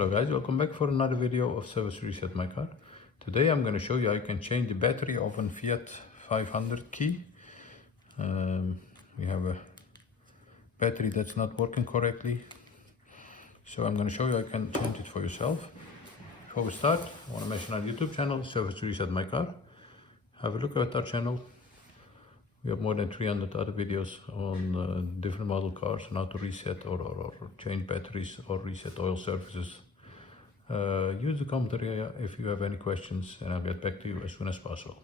Hello guys, welcome back for another video of Service Reset My Car. Today I'm going to show you how you can change the battery of a Fiat 500 key. We have a battery that's not working correctly, so I'm going to show you how you can change it for yourself. Before we start, I want to mention our YouTube channel, Service Reset My Car. Have a look at our channel. We have more than 300 other videos on different model cars and how to reset or change batteries or reset oil services. Use the comment area if you have any questions and I'll get back to you as soon as possible.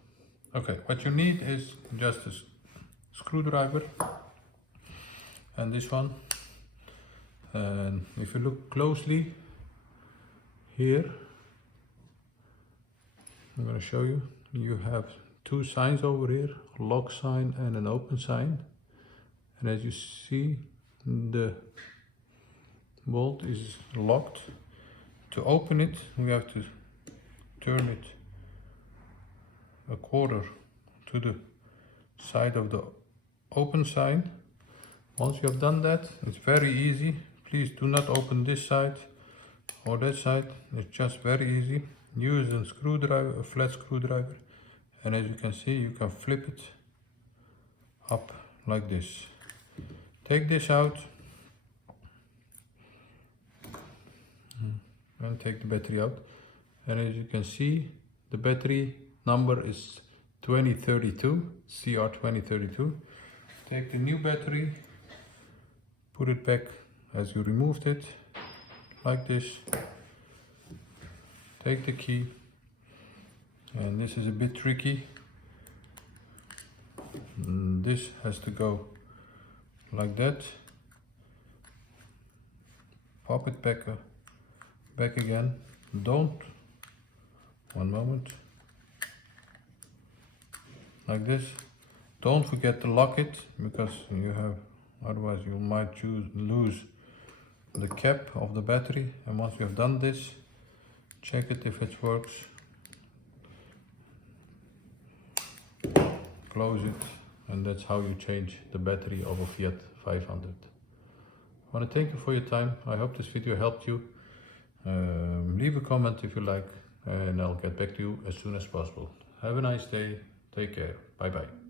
Okay, what you need is just a screwdriver and this one. And if you look closely here, I'm going to show you. You have two signs over here, a lock sign and an open sign. And as you see, the bolt is locked. To open it, we have to turn it a quarter to the side of the open sign. Once you have done that, it's very easy. Please do not open this side or that side. It's just very easy. Use a screwdriver, a flat screwdriver. And as you can see, you can flip it up like this. Take this out and take the battery out. And as you can see, the battery number is 2032, CR2032. Take the new battery, put it back as you removed it, like this. Take the key. And this is a bit tricky. This has to go like that. Pop it back again. Don't. One moment. Like this. Don't forget to lock it because you have, otherwise you might lose the cap of the battery. And once you have done this, check it if it works. Close it, and that's how you change the battery of a Fiat 500. I want to thank you for your time. I hope this video helped you. Leave a comment if you like, and I'll get back to you as soon as possible. Have a nice day. Take care. Bye bye.